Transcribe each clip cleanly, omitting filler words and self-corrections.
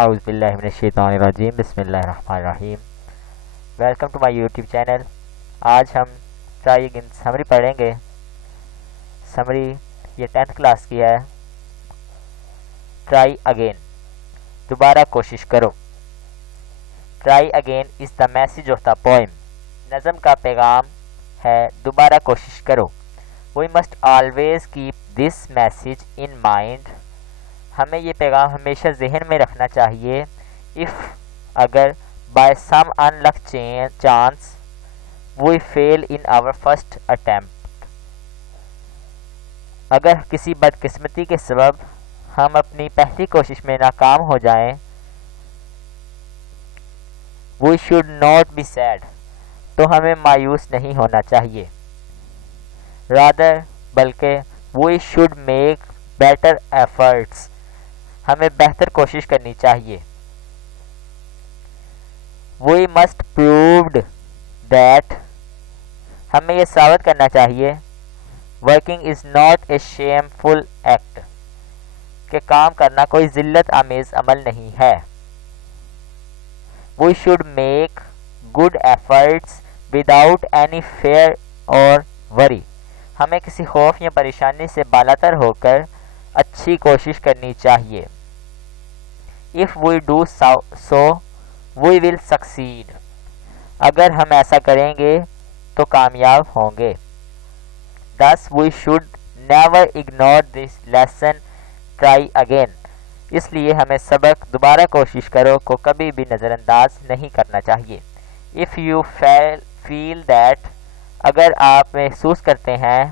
اعوذ باللہ من الشیطان الرجیم بسم اللہ الرحمن الرحیم. Welcome to my YouTube channel. آج ہم ٹرائی اگین سمری پڑھیں گے. سمری یہ 10th کلاس کی ہے. ٹرائی اگین، دوبارہ کوشش کرو. Try again is the message of the poem. نظم کا پیغام ہے دوبارہ کوشش کرو. We must always keep this message in mind. ہمیں یہ پیغام ہمیشہ ذہن میں رکھنا چاہیے. اف اگر by some unlucky chance we fail in our first attempt. اگر کسی بدقسمتی کے سبب ہم اپنی پہلی کوشش میں ناکام ہو جائیں، we should not be sad, تو ہمیں مایوس نہیں ہونا چاہیے. رادر بلکہ we should make better efforts, ہمیں بہتر کوشش کرنی چاہیے. وی مسٹ پرووڈ دیٹ، ہمیں یہ ثابت کرنا چاہیے. Working is not a shameful act, کہ کام کرنا کوئی ذلت آمیز عمل نہیں ہے. We should make good efforts without any fear or worry, ہمیں کسی خوف یا پریشانی سے بالاتر ہو کر اچھی کوشش کرنی چاہیے. If we do so, we will succeed. اگر ہم ایسا کریں گے تو کامیاب ہوں گے. Thus we should never ignore this lesson. Try again. اس لیے ہمیں سبق دوبارہ کوشش کرو کو کبھی بھی نظر انداز نہیں کرنا چاہیے. If you feel that، اگر آپ محسوس کرتے ہیں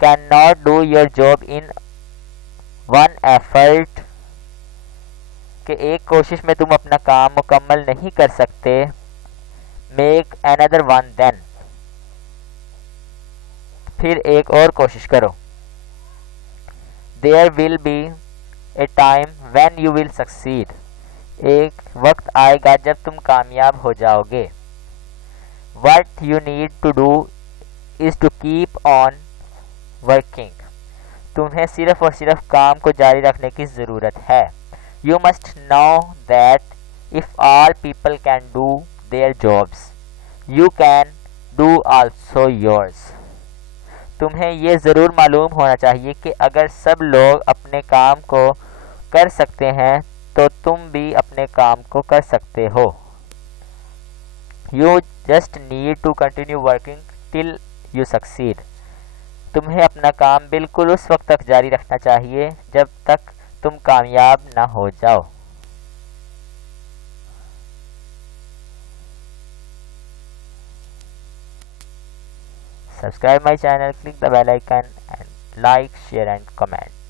cannot do your job in one effort، کہ ایک کوشش میں تم اپنا کام مکمل نہیں کر سکتے، میک another one then، پھر ایک اور کوشش کرو. there will be a time when you will succeed، ایک وقت آئے گا جب تم کامیاب ہو جاؤ گے. what you need to do is to keep on working، تمہیں صرف اور صرف کام کو جاری رکھنے کی ضرورت ہے. You must know that if all people can do their jobs, you can do also yours. تمہیں یہ ضرور معلوم ہونا چاہیے کہ اگر سب لوگ اپنے کام کو کر سکتے ہیں تو تم بھی اپنے کام کو کر سکتے ہو. You just need to continue working till you succeed. تمہیں اپنا کام بالکل اس وقت تک جاری رکھنا چاہیے جب تک تم کامیاب نہ ہو جاؤ. Subscribe my channel, click the bell icon and like, share and comment.